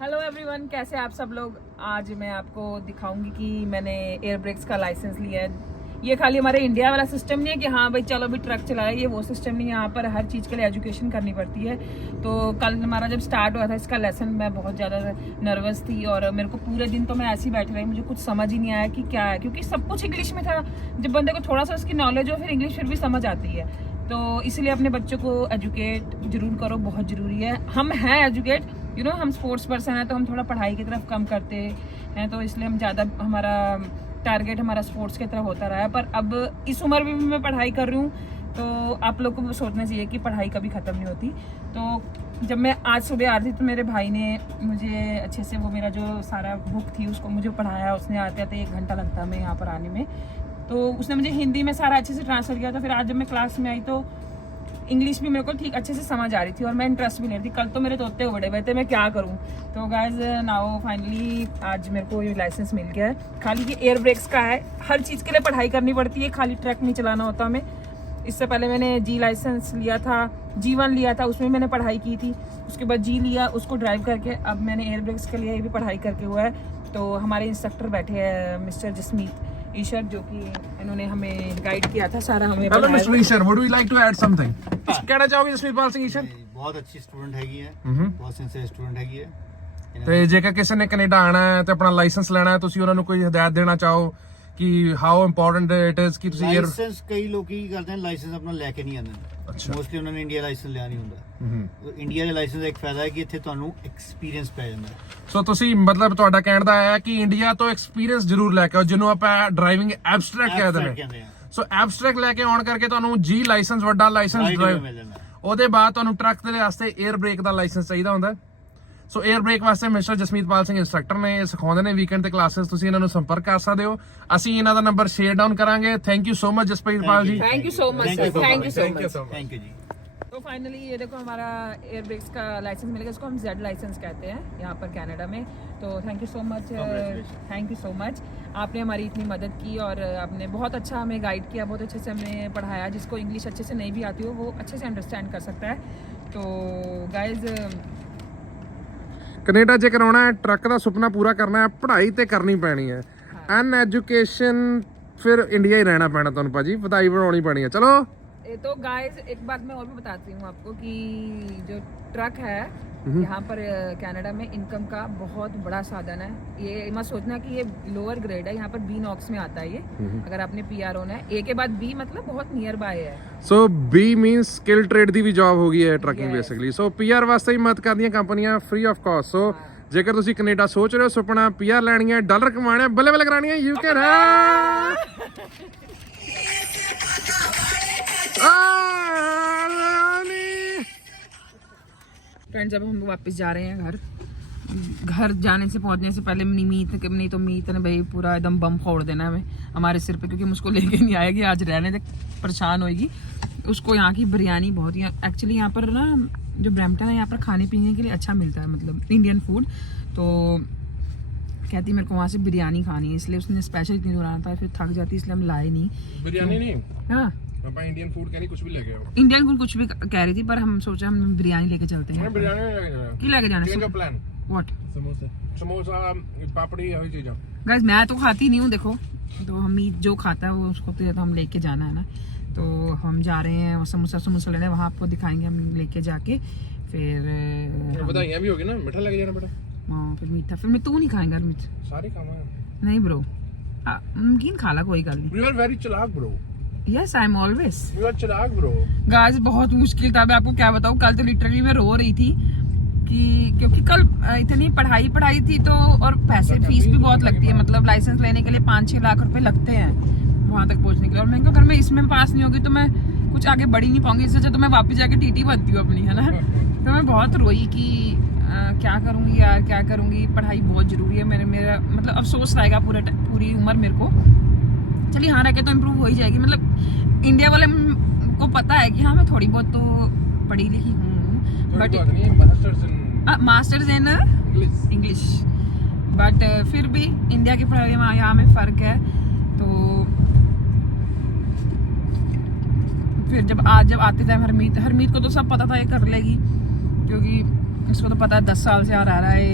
Hello everyone, कैसे आप सब लोग। आज मैं आपको दिखाऊंगी कि मैंने एयर ब्रेक्स का लाइसेंस लिया है। ये खाली हमारे इंडिया वाला सिस्टम नहीं है कि हाँ भाई चलो भी ट्रक चलाए, ये वो सिस्टम नहीं है। यहाँ पर हर चीज़ के लिए एजुकेशन करनी पड़ती है। तो कल हमारा जब स्टार्ट हुआ था इसका लेसन, मैं बहुत ज़्यादा नर्वस थी और मेरे को पूरे दिन तो मैं ऐसे ही बैठी रही, मुझे कुछ समझ ही नहीं आया कि क्या है, क्योंकि सब कुछ इंग्लिश में था। जब बंदे को थोड़ा सा उसकी नॉलेज हो फिर इंग्लिश फिर भी समझ आती है। तो इसलिए अपने बच्चों को एजुकेट जरूर करो, बहुत ज़रूरी है। हम हैं एजुकेट, हम स्पोर्ट्स पर्सन है तो हम थोड़ा पढ़ाई की तरफ कम करते हैं, तो इसलिए हम ज़्यादा हमारा टारगेट हमारा स्पोर्ट्स की तरफ होता रहा है। पर अब इस उम्र में भी मैं पढ़ाई कर रही हूँ, तो आप लोग को भी सोचना चाहिए कि पढ़ाई कभी ख़त्म नहीं होती। तो जब मैं आज सुबह आ रही थी तो मेरे भाई ने मुझे अच्छे से वो मेरा जो सारा बुक थी उसको मुझे पढ़ाया। उसने आते आते 1 घंटा लगता मैं यहाँ पर आने में, तो उसने मुझे हिंदी में सारा अच्छे से ट्रांसफर किया। तो फिर आज जब मैं क्लास में आई तो इंग्लिश भी मेरे को ठीक अच्छे से समझ आ रही थी और मैं इंटरेस्ट भी ले रही थी। कल तो मेरे तोते उबड़े हुए थे, मैं क्या करूं। तो गाइस नाउ फाइनली आज मेरे को ये लाइसेंस मिल गया है। खाली ये एयर ब्रेक्स का है, हर चीज़ के लिए पढ़ाई करनी पड़ती है, खाली ट्रक नहीं चलाना होता हमें। इससे पहले मैंने जी लाइसेंस लिया था, G1 लिया था, उसमें मैंने पढ़ाई की थी। उसके बाद जी लिया, उसको ड्राइव करके अब मैंने एयर ब्रेक्स के लिए भी पढ़ाई करके हुआ है। तो हमारे इंस्ट्रक्टर बैठे हैं मिस्टर जसमीत ईशर, जो कि इन्होंने हमें गाइड किया था सारा हमें। Hello mister Ishar, would you like to add something? कुछ कहना चाहोगे जसमीतपाल ਸਿੰਘ ईशर? बहुत अच्छी स्टूडेंट हैगी है, बहुत सिंਸੀयर स्टूडेंट हैगी है। ਤੇ ਜੇਕਰ ਕਿਸੇ ਨੇ ਕੈਨੇਡਾ ਆਣਾ ਹੈ ਤੇ ਆਪਣਾ ਲਾਇਸੈਂਸ ਲੈਣਾ ਹੈ, ਤੁਸੀਂ ਉਹਨਾਂ ਨੂੰ ਕੋਈ ਹਦਾਇਤ ਦੇਣਾ ਚਾਹੋ ਕਿ ਹਾਊ ਇੰਪੋਰਟੈਂਟ ਇਟ ਇਜ਼ ਕਿ ਤੁਸੀਂ 에ਅਰ ਲਾਇਸੈਂਸ ਕਈ ਲੋਕੀ ਕੀ ਕਰਦੇ ਨੇ, ਲਾਇਸੈਂਸ ਆਪਣਾ ਲੈ ਕੇ ਨਹੀਂ ਆਉਂਦੇ। ਅੱਛਾ, ਮੋਸਟਲੀ ਉਹਨਾਂ ਨੇ ਇੰਡੀਆ ਲਾਇਸੈਂਸ ਲਿਆ ਨਹੀਂ ਹੁੰਦਾ। ਇੰਡੀਆ ਦੇ ਲਾਇਸੈਂਸ ਦਾ ਇੱਕ ਫਾਇਦਾ ਹੈ ਕਿ ਇੱਥੇ ਤੁਹਾਨੂੰ ਐਕਸਪੀਰੀਅੰਸ ਪੈ ਜਾਂਦਾ ਹੈ। ਸੋ ਤੁਸੀਂ ਮਤਲਬ ਤੁਹਾਡਾ ਕਹਿਣ ਦਾ ਹੈ ਕਿ ਇੰਡੀਆ ਤੋਂ ਐਕਸਪੀਰੀਅੰਸ ਜ਼ਰੂਰ ਲੈ ਕੇ ਆਓ, ਜਿਹਨੂੰ ਆਪਾਂ ਡਰਾਈਵਿੰਗ ਐਬਸਟ੍ਰੈਕਟ ਕਹਿੰਦੇ ਨੇ। ਸੋ ਐਬਸਟ੍ਰੈਕਟ ਲੈ ਕੇ ਆਉਣ ਕਰਕੇ ਤੁਹਾਨੂੰ ਜੀ ਲਾਇਸੈਂਸ, ਵੱਡਾ ਲਾਇਸੈਂਸ ਡਰਾਈਵ ਮਿਲ ਜਾਂਦਾ। ਉਹਦੇ ਬਾਅਦ ਤੁਹਾਨੂੰ ਟਰੱਕ ਦੇ ਵਾਸਤੇ 에ਅਰ ਬ੍ਰੇਕ ਦਾ ਲਾਇਸੈਂਸ ਚਾਹੀਦਾ ਹੁੰਦਾ। ਸੋ 에ਅਰ ਬ੍ਰੇਕ ਵਾਸਤੇ ਮਿਸਟਰ ਜਸਮੀਤਪਾਲ ਸਿੰਘ ਇੰਸਟ੍ਰਕਟਰ ਨੇ, ਇਹ ਸਿਖਾਉਂਦੇ ਨੇ ਵੀਕਐਂਡ ਤੇ ਕਲਾਸਿਸ। ਤੁਸੀਂ ਇਹਨਾਂ ਨੂੰ ਸੰਪਰਕ ਕਰ ਸਕਦੇ ਹੋ, ਅਸੀਂ ਇਹਨਾਂ ਦਾ ਨੰਬਰ ਸ਼ੇਅਰ ਡਾਊਨ ਕਰਾਂਗੇ। Thank you so much Jaspreetpal ji, thank you so much sir, thank you so much. Thank you जी। तो फाइनली ये देखो हमारा एयर ब्रेक्स का लाइसेंस मिल गया, इसको हम जेड लाइसेंस कहते हैं यहाँ पर कनाडा में। तो thank you so much, thank you so much. आपने हमारी इतनी मदद की और आपने बहुत अच्छा हमें गाइड किया, बहुत अच्छे से हमें पढ़ाया। जिसको इंग्लिश अच्छे से नहीं भी आती हो वो अच्छे से अंडरस्टैंड कर सकता है। तो गाइज ਕੈਨੇਡਾ ਜੇਕਰ ਆਉਣਾ ਹੈ, ਟਰੱਕ ਦਾ ਸੁਪਨਾ ਪੂਰਾ ਕਰਨਾ ਹੈ, ਪੜ੍ਹਾਈ ਤੇ ਕਰਨੀ ਪੈਣੀ ਹੈ। ਅਨ ਐਜੂਕੇਸ਼ਨ ਫਿਰ ਇੰਡੀਆ ਹੀ ਰਹਿਣਾ ਪੈਣਾ ਤੁਹਾਨੂੰ ਭਾਜੀ, ਵਧਾਈ ਬਣਾਉਣੀ ਪੈਣੀ ਹੈ। ਚਲੋ तो गाइस एक बात मैं और भी बताती हूँ आपको कि जो ट्रक है यहाँ पर कनाडा में इनकम का बहुत बड़ा साधन है। ये मत सोचना कि ये लोअर ग्रेड है, यहाँ पर बी नॉक्स में आता है ये। अगर आपने PR होना है, A के बाद B मतलब बहुत नियर बाय है। ਸੋ B ਮੀਨਸ ਸਕਿਲ ਟ੍ਰੇਡ ਦੀ ਵੀ ਜੌਬ ਹੋ ਗਈ ਹੈ ਟਰੱਕਿੰਗ ਬੇਸਿਕਲੀ। ਸੋ PR ਵਾਸਤੇ ਹੀ ਮਦਦ ਕਰਦੀਆਂ ਕੰਪਨੀਆਂ ਫ੍ਰੀ ਆਫ ਕਾਸਟ। ਸੋ ਜੇਕਰ ਤੁਸੀਂ ਕੈਨੇਡਾ ਸੋਚ ਰਹੇ ਹੋ, ਸੁਪਨਾ PR ਲੈਣੀ ਹੈ, ਡਾਲਰ ਕਮਾਉਣੇ, ਬੱਲੇ ਬੱਲੇ ਕਰਾਣੀ ਹੈ, ਯੂ ਕੈਨ। फ्रेंड्स जब हम वापस जा रहे हैं घर जाने से पहुंचने से पहले नहीं तो मीत ने भाई पूरा एकदम बम फोड़ देना हमें हमारे सिर पे, क्योंकि हम उसको लेके नहीं आएगी, आज रहने तक परेशान होएगी। उसको यहाँ की बिरयानी बहुत ही, एक्चुअली यहाँ पर ना जो ब्रैम्पटन है यहाँ पर खाने पीने के लिए अच्छा मिलता है, मतलब इंडियन फूड। तो कहती मेरे को वहाँ से बिरयानी खानी है, इसलिए उसने स्पेशल इतनी दूर आना था, फिर थक जाती इसलिए हम लाए नहीं। बिरयानी नहीं, हाँ इंडियन फूड कहनी, कुछ भी लेके आओ। इंडियन फूड कुछ भी कह रही थी, पर हम सोचा हम बिरयानी लेके चलते हैं। बिरयानी की लेके जाना change of plan. What? Samosa, papdi, यही चीजें। गाइस मैं तो खाती नहीं हूँ, देखो तो हम मीट जो खाता है वो उसको तो हम लेके जाना है ना। तो हम जा रहे हैं समोसा लेने, वहाँ आपको दिखाएंगे हम लेके जाके। फिर बधाइयाँ भी होगी ना, मीठा लेके जाना बेटा। हाँ फिर मीठा, फिर मैं तू नहीं खाएगा मीठ? सारी खावा नहीं ब्रो, नमकीन खा ला, कोई गल नहीं। यू आर वेरी चालाक bro. Yes I am always. You are चालाक ब्रो। गाइस बहुत मुश्किल था, मैं आपको क्या बताऊँ। कल तो लिटरली मैं रो रही थी कि क्योंकि कल इतनी पढ़ाई थी, तो और पैसे फीस भी बहुत लगती है, मतलब लाइसेंस लेने के लिए 5-6 लाख रुपए लगते हैं वहाँ तक पहुँचने के लिए। और मैं अगर मैं इसमें पास नहीं होगी तो मैं कुछ आगे बढ़ ही नहीं पाऊंगी, इससे अच्छा तो मैं वापस जाके TT बनती हूँ अपनी, है ना। तो मैं बहुत रोई कि क्या करूँगी यार, क्या करूँगी, पढ़ाई बहुत ज़रूरी है। मेरा मतलब अफसोस रहेगा पूरी उम्र मेरे को। चलिए हाँ रह के तो इम्प्रूव हो ही जाएगी, मतलब इंडिया वाले को पता है कि हाँ मैं थोड़ी बहुत तो पढ़ी लिखी हूँ, but masters in English, but फिर भी इंडिया की पढ़ाई में यहाँ में फ़र्क है। तो फिर जब आते थे हरमीत को तो सब पता था ये कर लेगी, क्योंकि इसको तो पता है 10 साल से आ रहा है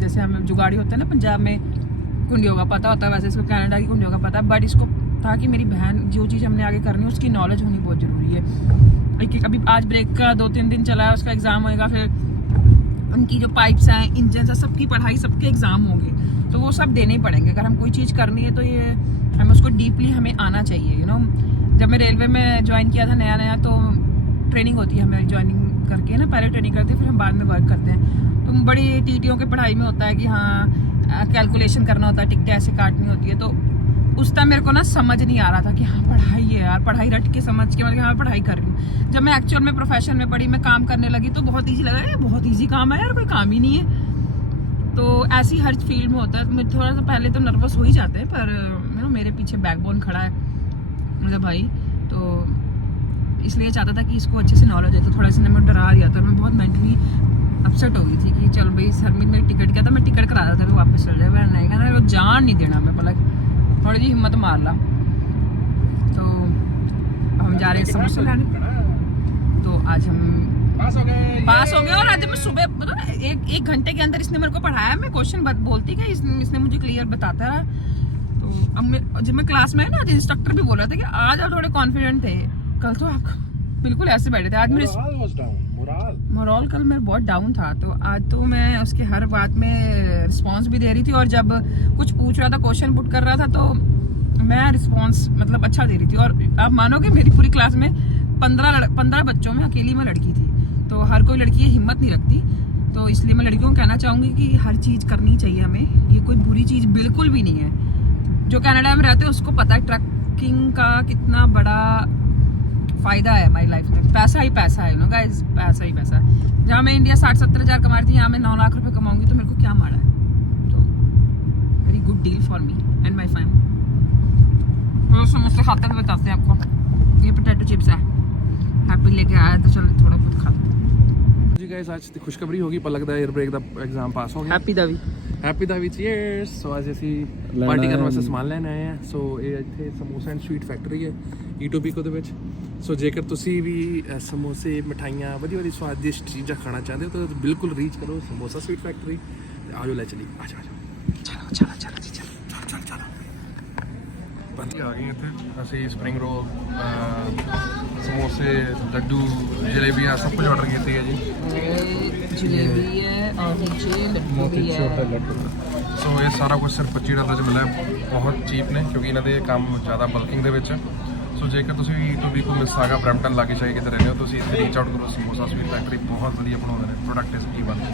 जैसे हमें जुगाड़ी होता है ना पंजाब में कुंडियों का पता होता है, वैसे इसको कनाडा की कुंडियों का पता है, बट इसको था कि मेरी बहन जो चीज़ हमने आगे करनी है उसकी नॉलेज होनी बहुत ज़रूरी है। एक अभी आज ब्रेक का 2-3 दिन चला है, उसका एग्ज़ाम होएगा, फिर उनकी जो पाइप्स हैं, इंजन है, सबकी पढ़ाई, सबके एग्ज़ाम होंगे, तो वो सब देने ही पड़ेंगे। अगर हम कोई चीज़ करनी है तो ये हमें उसको डीपली हमें आना चाहिए, यू नो। जब मैं रेलवे में ज्वाइन किया था नया नया, तो ट्रेनिंग होती है हमें ज्वाइनिंग करके ना, पहले ट्रेनिंग करते हैं फिर हम बाद में वर्क करते हैं। तो बड़ी टीटीओ की पढ़ाई में होता है कि हाँ कैलकुलेशन करना होता है, टिकटें ऐसे काटनी होती है। तो उस टाइम मेरे को ना समझ नहीं आ रहा था कि हाँ पढ़ाई है यार, पढ़ाई रट के समझ के मतलब हाँ पढ़ाई कर रही हूँ। जब मैं एक्चुअल में प्रोफेशन में पढ़ी, मैं काम करने लगी, तो बहुत ईजी लगा, ये बहुत ईजी काम है यार, कोई काम ही नहीं है। तो ऐसी हर फील्ड में होता है। मैं थोड़ा सा पहले तो नर्वस हो ही जाते हैं, पर मेरे पीछे बैकबोन खड़ा है मेरा भाई, तो इसलिए चाहता था कि इसको अच्छे से नॉलेज है। तो थोड़ा सा मैं डरा दिया था, मैं बहुत मेंटली अपसेट हो गई थी कि चल भाई सर में टिकट किया था, मैं टिकट करा रहा था, मैं वापस चल जाए, मैं नहीं कहना वो जान नहीं देना, मैं बोला थोड़ी जी हिम्मत मार ला। तो हम जा रहे हैं समोसे लाने, तो आज हम पास हो गए। और आज मैं सुबह मतलब एक घंटे के अंदर इसने मेरे को पढ़ाया, मैं क्वेश्चन बोलती गई, इसने मुझे क्लियर बताता रहा। तो अब जब मैं क्लास में ना, आज इंस्ट्रक्टर भी बोल रहा था कि आज आप थोड़े कॉन्फिडेंट थे, कल तो आप बिल्कुल ऐसे बैठे थे। आज मेरे मोरल कल मेरा बहुत डाउन था, तो आज तो मैं उसके हर बात में रिस्पॉन्स भी दे रही थी, और जब कुछ पूछ रहा था, क्वेश्चन पुट कर रहा था, तो मैं रिस्पॉन्स मतलब अच्छा दे रही थी। और आप मानोगे मेरी पूरी क्लास में 15 बच्चों में अकेली मैं लड़की थी, तो हर कोई लड़की ये हिम्मत नहीं रखती। तो इसलिए मैं लड़कियों को कहना चाहूँगी कि हर चीज़ करनी चाहिए हमें, ये कोई बुरी चीज़ बिल्कुल भी नहीं है। जो कनाडा में रहते हैं उसको पता है ट्रकिंग का कितना बड़ा फ़ायदा है हमारी लाइफ में। पैसा ही पैसा है, नो गाइस, पैसा ही पैसा है। जहाँ मैं इंडिया 60-70 हज़ार कमा रही थी, यहाँ मैं 9 लाख रुपए कमाऊंगी, तो मेरे को क्या मारा है। तो very good deal for me and my family. समोसे खाते हुए बताते हैं आपको, ये पोटैटो चिप्स है, हैप्पी लेके आया तो चलो थोड़ा बहुत खाते जी गाइस, आज ਦੀ ਖੁਸ਼ਖਬਰੀ ਹੋ ਗਈ, ਪਲਕ ਦਾ 에ਅਰ ਬ੍ਰੇਕ ਦਾ ਐਗਜ਼ਾਮ ਪਾਸ ਹੋ ਗਿਆ। ਹੈਪੀ ਦਾ ਵੀ ਚੀਅਰਸ। ਸੋ ਅੱਜ ਅਸੀਂ ਪਾਰਟੀ ਕਰਨ ਵਾਸਤੇ ਸਮਾਨ ਲੈਣ ਆਏ ਆ। ਸੋ ਇਹ ਇੱਥੇ ਸਮੋਸਾ ਐਂਡ ਸਵੀਟ ਫੈਕਟਰੀ ਹੈ ਈਟੋਬੀਕੋ ਦੇ ਵਿੱਚ। ਸੋ ਜੇਕਰ ਤੁਸੀਂ ਵੀ ਸਮੋਸੇ ਮਠਾਈਆਂ ਵਧੀਆ ਸਵਾਦਿਸ਼ਟ ਚੀਜ਼ਾਂ ਖਾਣਾ ਚਾਹੁੰਦੇ ਹੋ ਤਾਂ ਬਿਲਕੁਲ ਰੀਚ ਕਰੋ ਸਮੋਸਾ ਸਵੀਟ ਫੈਕਟਰੀ। ਆਜੋ ਲੈ ਚਲੀ, ਆਜੋ ਚਲੋ ਜੀ ਚਲੋ ਬੰਦੀ ਆ ਗਈ ਇੱਥੇ। ਅਸੀਂ ਸਪਰਿੰਗ ਰੋਲ, ਸਮੋਸੇ, ਲੱਡੂ, ਜਲੇਬੀਆਂ ਸਭ ਕੁਝ ਆਰਡਰ ਕੀਤੀ ਹੈ ਜੀ। जलेबी है और नीचे लड्डू भी है। ਸੋ ਇਹ ਸਾਰਾ ਕੁਝ ਸਿਰਫ $25 ਚ ਮਿਲਿਆ, ਬਹੁਤ ਚੀਪ ਨੇ, ਕਿਉਂਕਿ ਇਹਨਾਂ ਦੇ ਕੰਮ ਜ਼ਿਆਦਾ ਬਲਕਿੰਗ ਦੇ ਵਿੱਚ। ਸੋ ਜੇਕਰ ਤੁਸੀਂ ਵੀ ਈਟੋਬੀਕੋ ਮਿਸਾਗਾ ਬਰੈਂਪਟਨ ਲਾਗੇ ਚਾਹੇ ਕਿਤੇ ਰਹਿੰਦੇ ਹੋ, ਤੁਸੀਂ ਇੱਥੇ ਰੀਚ ਆਊਟ ਕਰੋ। ਸਮੋਸਾ ਸਵੀਟ ਫੈਕਟਰੀ ਬਹੁਤ ਵਧੀਆ ਬਣਾਉਂਦੇ ਨੇ, ਪ੍ਰੋਡਕਟ ਇਸ ਕੀ ਬਣਦਾ।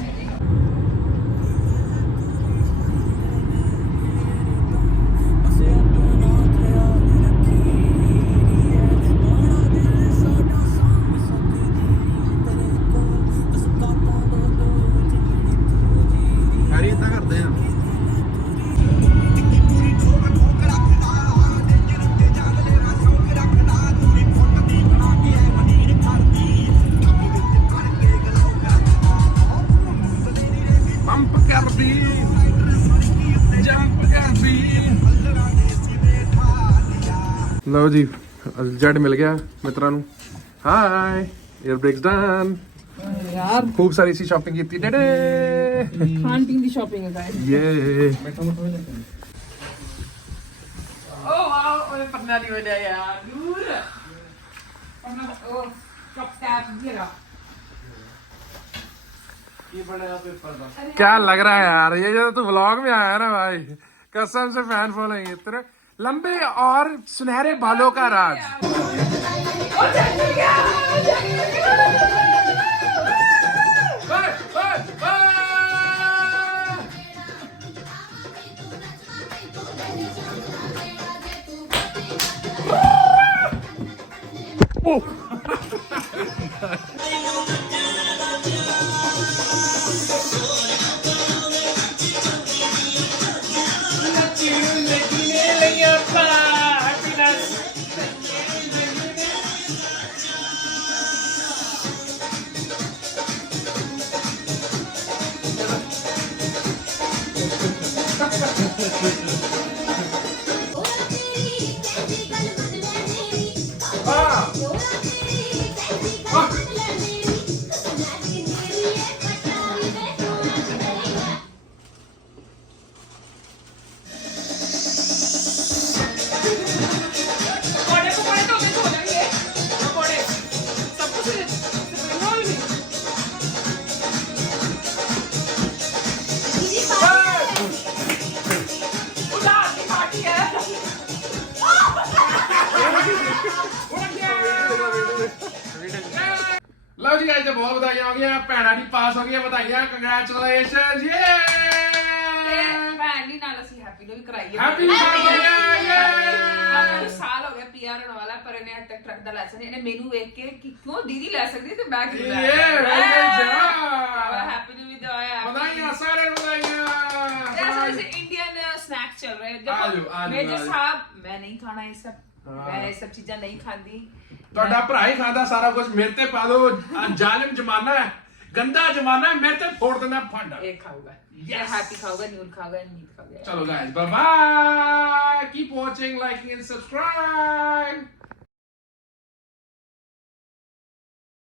ਲਓ ਜੀ, ਜੈਡ ਮਿਲ ਗਿਆ ਮਿੱਤਰਾਂ ਨੂੰ। ਹਾਈ, 에ਅਰ ਬ੍ਰੇਕਸ ਡਨ यार। खूब सारी सी शॉपिंग की थी। खान पीन की शॉपिंग है गाइस। ये ओ वाओ, ओए पन्ना नहीं हो जाए यार, दूर पन्ना। ओ कप टैप दिएगा, ये बड़ा पेपर का क्या लग रहा है यार, ये जो तू व्लॉग में आया ना भाई, कसम से फैन फॉलोइंग तेरे लंबे और सुनहरे बालों का राज। ਜੀ ਅੱਜ ਤੇ ਬਹੁਤ ਵਧਾਈਆਂ ਹੋ ਗਈਆਂ ਭੈਣਾਂ ਦੀ ਪਾਸ ਹੋ ਗਈਆਂ ਵਧਾਈਆਂ ਕੰਗ੍ਰੈਚੁਲੇਸ਼ਨਸ ਯੇ ਭੈਣ ਦੀ ਨਾਲ ਅਸੀਂ ਹੈਪੀ ਨੂੰ ਵੀ ਕਰਾਈਏ ਹੈਪੀ ਬਰਥਡੇ ਮੈਨੂੰ ਸਾਲ ਹੋ ਗਿਆ ਪੀਆਰ ਹੋਣ ਵਾਲਾ ਪਰ ਇਹਨੇ ਅੱਜ ਤੱਕ ਟਰੱਕ ਦਾ ਲਾਇਸੈਂਸ ਇਹਨੇ ਮੈਨੂੰ ਵੇਖ ਕੇ ਕਿ ਕਿਉਂ ਦੀਦੀ ਲੈ ਸਕਦੀ ਤੇ ਮੈਂ ਕਿਉਂ ਲੈ हैप्पी न्यू ईयर ਵਧਾਈਆਂ ਸਾਰੇ ਵਧਾਈਆਂ जैसे इंडियन स्नैक्स चल रहे हैं देखो मेजर साहब मैं नहीं खाना ये सब मैं ये सब चीजें नहीं खाती ਤੁਹਾਡਾ ਭਰਾ ਹੀ ਖਾਂਦਾ ਸਾਰਾ ਕੁਝ ਮੇਰੇ ਤੇ ਪਾ ਦੋ ਜ਼ਾਲਿਮ ਜ਼ਮਾਨਾ ਹੈ ਗੰਦਾ ਜ਼ਮਾਨਾ ਹੈ ਮੇਰੇ ਤੇ ਫੋੜ ਦਿੰਦਾ ਫੰਡ एक खाऊंगा ये हैप्पी खाऊंगा न्यूल खाऊंगा मीट खाऊंगा चलो guys bye bye keep watching liking and subscribe